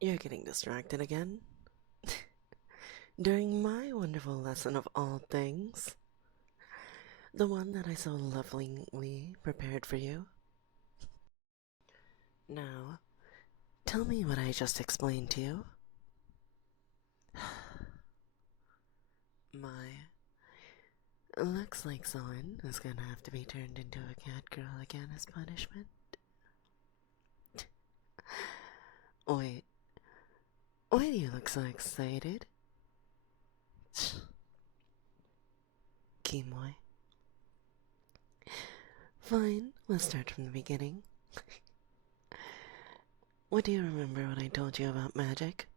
You're getting distracted again? During my wonderful lesson of all things, the one that I so lovingly prepared for you. Now, tell me what I just explained to you. My looks like someone is gonna have to be turned into a cat girl again as punishment. Wait, why do you look so excited? Kimoy. Fine, let's start from the beginning. What do you remember when I told you about magic?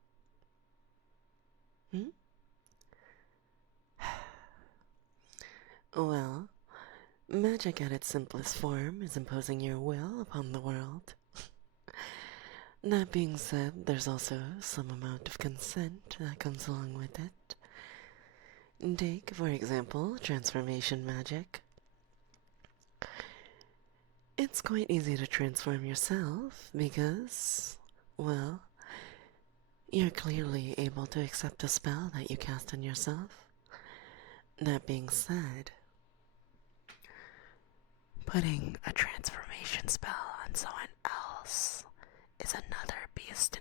Hmm? Well, magic at its simplest form is imposing your will upon the world. That being said, there's also some amount of consent that comes along with it. Take, for example, transformation magic. It's quite easy to transform yourself because, well, you're clearly able to accept a spell that you cast on yourself. That being said, putting a transformation spell on someone else is another beast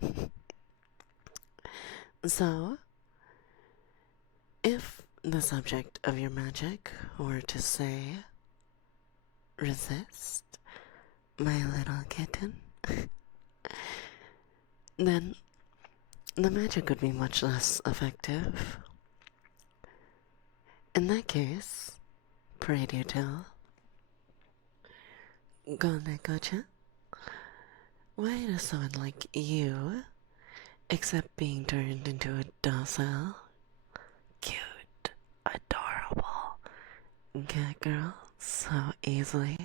entirely. So, if the subject of your magic were to say, resist, my little kitten, then the magic would be much less effective. In that case, pray do tell. Gonekocha, why does someone like you accept being turned into a docile, cute, adorable cat girl so easily,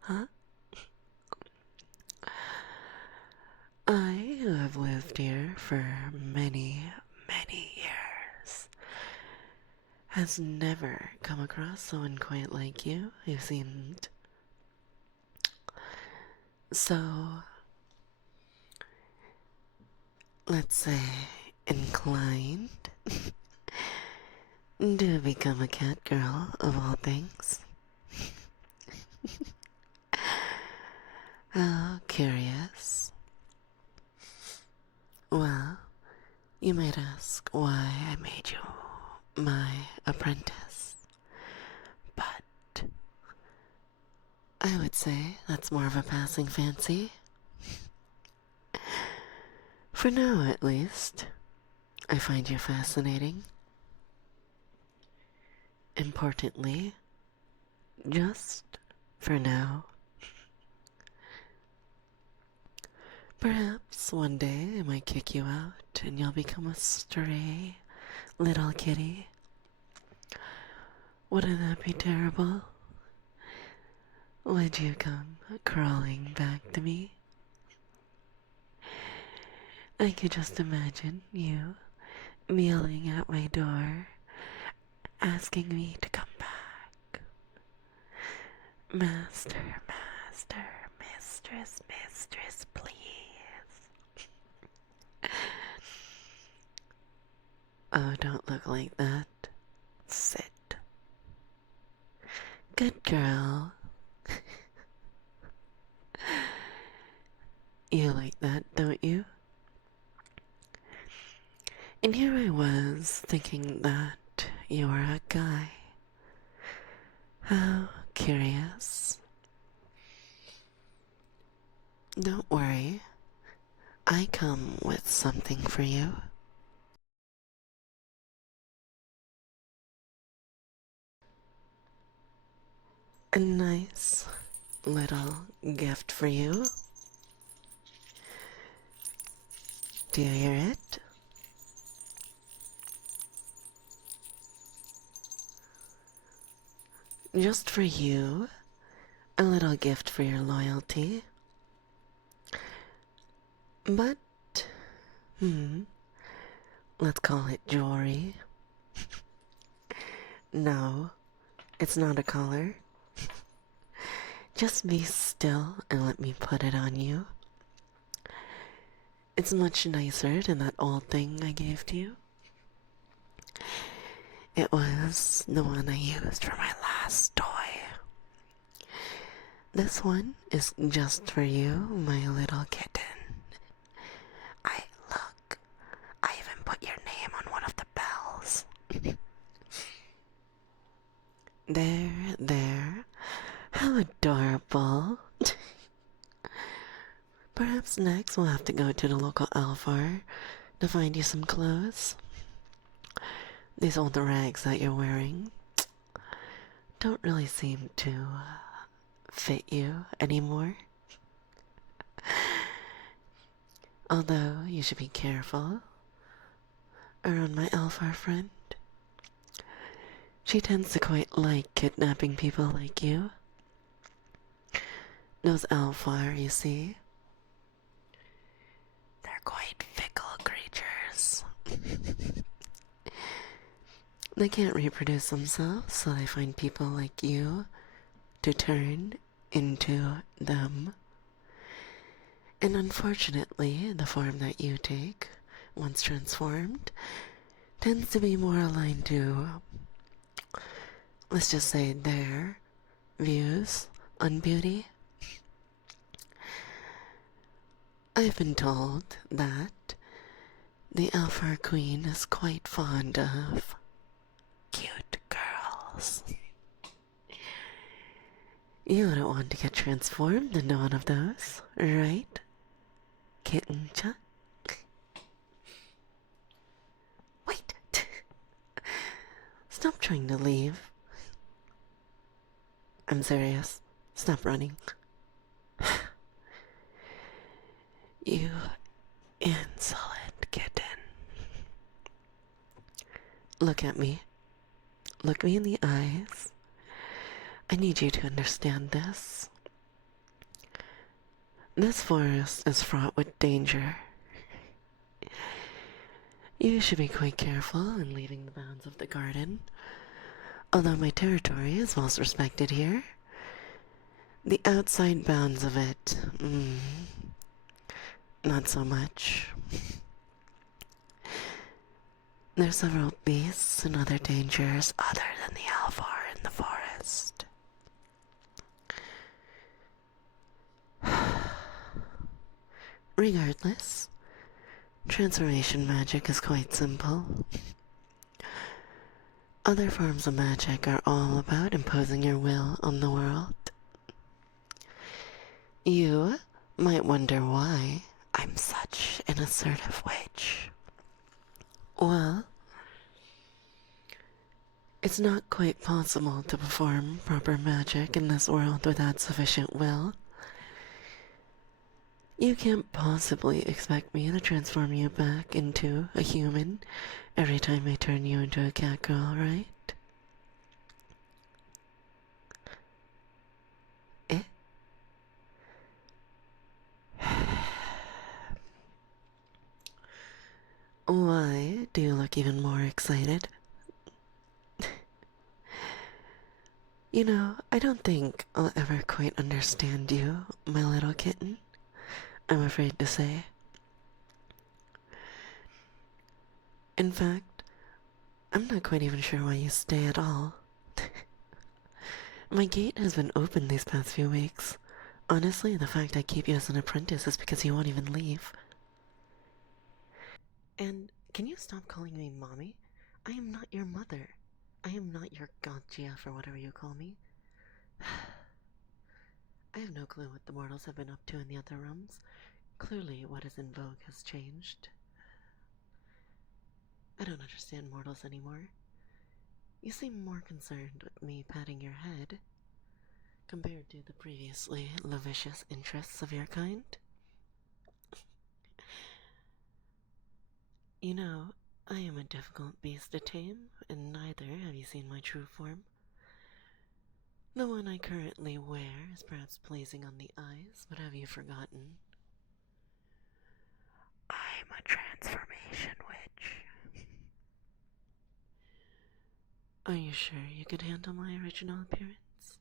huh? I, who have lived here for many, many years, has never come across someone quite like you who seemed so, let's say, inclined to become a cat girl of all things. How curious. Well, you might ask why I made you my apprentice, but I would say that's more of a passing fancy. For now, at least, I find you fascinating. Importantly, just for now. Perhaps one day I might kick you out and you'll become a stray little kitty. Wouldn't that be terrible? Would you come crawling back to me? I could just imagine you kneeling at my door, asking me to come back. Master, master, mistress, mistress, please. Oh, don't look like that. Sit. Good girl. You like that, don't you? And here I was thinking that you were a guy. How curious. Don't worry. I come with something for you. A nice little gift for you. Do you hear it? Just for you. A little gift for your loyalty. But, let's call it jewelry. No, it's not a collar. Just be still and let me put it on you. It's much nicer than that old thing I gave to you. It was the one I used for my last toy. This one is just for you, my little kitten. Look, I even put your name on one of the bells. There. How adorable. Perhaps next we'll have to go to the local Alphar to find you some clothes. These old rags that you're wearing don't really seem to fit you anymore. Although you should be careful around my Alphar friend. She tends to quite like kidnapping people like you. Those Alphar, you see, they're quite fickle creatures. They can't reproduce themselves, so they find people like you to turn into them. And unfortunately, the form that you take, once transformed, tends to be more aligned to, let's just say, their views on beauty. I've been told that the Alphar Queen is quite fond of cute girls. You wouldn't want to get transformed into one of those, right? Kitten-chan? Wait! Stop trying to leave. I'm serious. Stop running. You insolent kitten. Look at me. Look me in the eyes. I need you to understand this. This forest is fraught with danger. You should be quite careful in leaving the bounds of the garden. Although my territory is well respected here, the outside bounds of it, not so much. There's several beasts and other dangers other than the Alphar in the forest. Regardless, transformation magic is quite simple. Other forms of magic are all about imposing your will on the world. You might wonder why I'm such an assertive witch. Well, it's not quite possible to perform proper magic in this world without sufficient will. You can't possibly expect me to transform you back into a human every time I turn you into a cat girl, right? Eh? Why do you look even more excited? You know, I don't think I'll ever quite understand you, my little kitten. I'm afraid to say. In fact, I'm not quite even sure why you stay at all. My gate has been open these past few weeks. Honestly, the fact I keep you as an apprentice is because you won't even leave. And can you stop calling me mommy? I am not your mother. I am not your goth GF or whatever you call me. I have no clue what the mortals have been up to in the other rooms. Clearly, what is in vogue has changed. I don't understand mortals anymore. You seem more concerned with me patting your head compared to the previously lascivious interests of your kind. You know, I am a difficult beast to tame, and neither have you seen my true form. The one I currently wear is perhaps pleasing on the eyes, but have you forgotten? I'm a transformation witch. Are you sure you could handle my original appearance?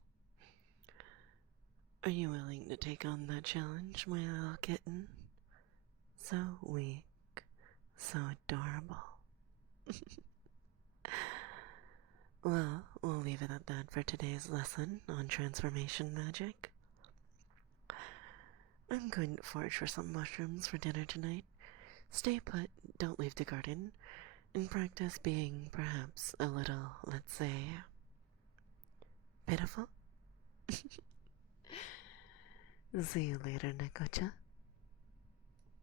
Are you willing to take on that challenge, my little kitten? So weak, so adorable. Well, we'll leave it at that for today's lesson on transformation magic. I'm going to forage for some mushrooms for dinner tonight. Stay put, don't leave the garden, and practice being perhaps a little, let's say, pitiful. See you later, Nekocha.